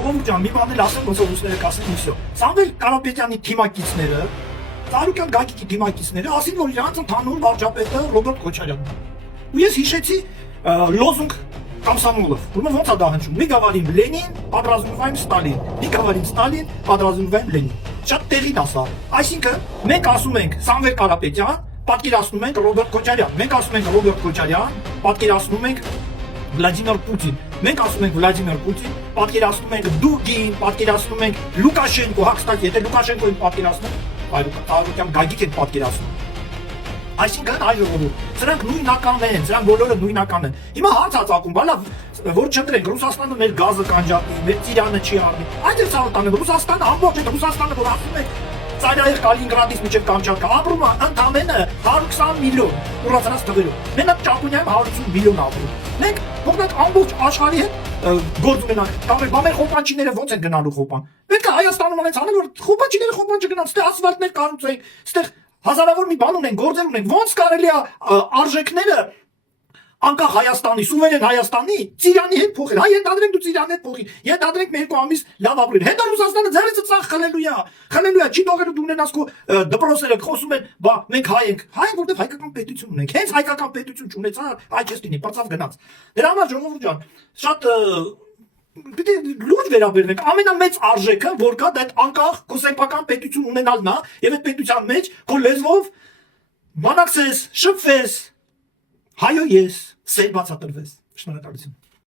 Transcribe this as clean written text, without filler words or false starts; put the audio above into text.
ժողովուրդ ջան, մի բան էլ ասեմ, ոնց որ ռուսները կասեն իսո։ Սամվել Կարապետյանի թիմակիցները, Ծառուկյան Գագիկի թիմակիցները ասին, որ իրանց ընդհանուր վարչապետը Ռոբերտ Քոչարյանն է։ Ու ես հիշեցի լոզունգ Կամսամոլով, ուրեմն ոնց է դա հնչում։ Մի գավարին Լենին, պատրաստվում Ստալին։ Մի գավարին Ստալին, պատրաստվում Լենին։ Շատ տեղին ասա։ Այսինքն մենք ասում ենք Սամվել Կարապետյան, պատկերացնում ենք Ռոբերտ Քոչարյան։ Մենք ասում ենք Ռոբերտ Քոչարյան, պատկերացնում ենք Վլադիմիր Պուտին։ Մենք ասում ենք Վլադիմիր Պուտին, պատկերացնում ենք Դուգին, պատկերացնում ենք Լուկաշենկո, հա, կստати, եթե Լուկաշենկոին պատկերացնում, Ծառուկյան Գագիկ են պատկերացնում։ Այսինքն այ ժողովուրդ, սրանք նույնական են, սրանք բոլորը նույնական են։ Հիմա հարց է ծագում, բալա, որ չընտրենք, Ռուսաստանը մեր գազը կանջատի, մեր ծիրանը չի առնի։ Այդ էլ ցավոտան է, Ռուսաստանը ամբողջ է, Ռուսաստանը որ ասում է Ծայրահեղ Կալինինգրադից մինչև Կամչատկա ապրում է ընդամենը 120 միլիոն ուռացած թվերով։ Մենակ Ճապոնիայում 150 միլիոն ապրում։ Մենք փոխնակ ամբողջ աշխարհի հետ գործ ունենանք։ Կարող է մեր խոպանչիները ոնց են գնալու խոպան։ Պետք է Հայաստանում անենց անել, որ խոպանչիները խոպան չգնան, ստեղ ասֆալտներ կառուցենք, ստեղ հազարավոր մի բան ունենք, գործեր ունենք։ Ոնց կարելի է արժեքները անկախ Հայաստանի, սուվերեն Հայաստանի Ծիրանի հետ փոխել։ Հայ ենթադրենք դու Ծիրանի հետ փոխի։ Ենթադրենք մեր 2 ամիս լավ ապրել։ Հետո Ռուսաստանը ձեռից ծախ խլելույա։ Խլելույա չի թողելու դու ունենաս քո դպրոցները խոսում են, բա մենք հայ ենք։ Հայ ենք, որտեղ հայկական պետություն ունենք։ Հենց հայկական պետություն չունեցա, այ չես լինի, բացավ գնաց։ Դրա համար ժողովուրդ ջան, շատ պիտի լուրջ վերաբերվենք։ Ամենամեծ արժեքը, որ կա, դա անկախ քո սեփական պետություն ունենալն է, եւ այդ պետության մեջ քո լեզվով բանակցես, շփվես, հայո ես, սեր բացատրվես։ Շնորհակալություն։